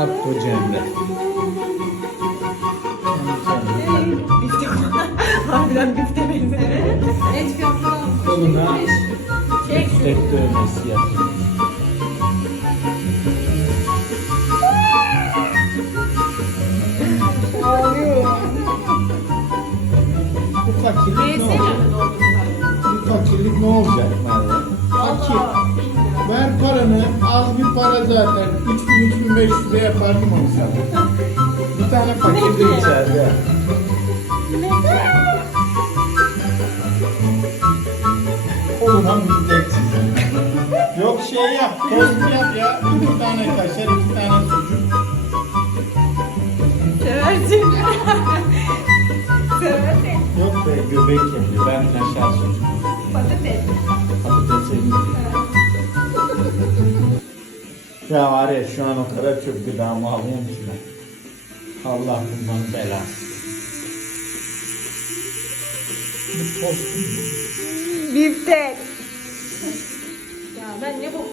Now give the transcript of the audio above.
At böceğinde. Bifte Harbiden bifte benziyor. Et fiyatları Koluna Çek. tek dövmesi yapıyor. Bu fakirlik ne olacak? Bu fakirlik ne olacak Merve? Paranı, az bir para zaten. 3000-3500 lira yapardım onu sana. Bir tane fakir de içeride. Koluna müddet. Yok şey yap, tost yap ya. Bir tane kaşar, iki tane sucuk. Seversin. Seversin. Yok be göbek yapıyor. Ben kaşar sucuk. Ya var ya şu an o kadar çok gıdamı alıyorum ki ben. Allah bundan belası. Bu Biftek. Ya ben ne bok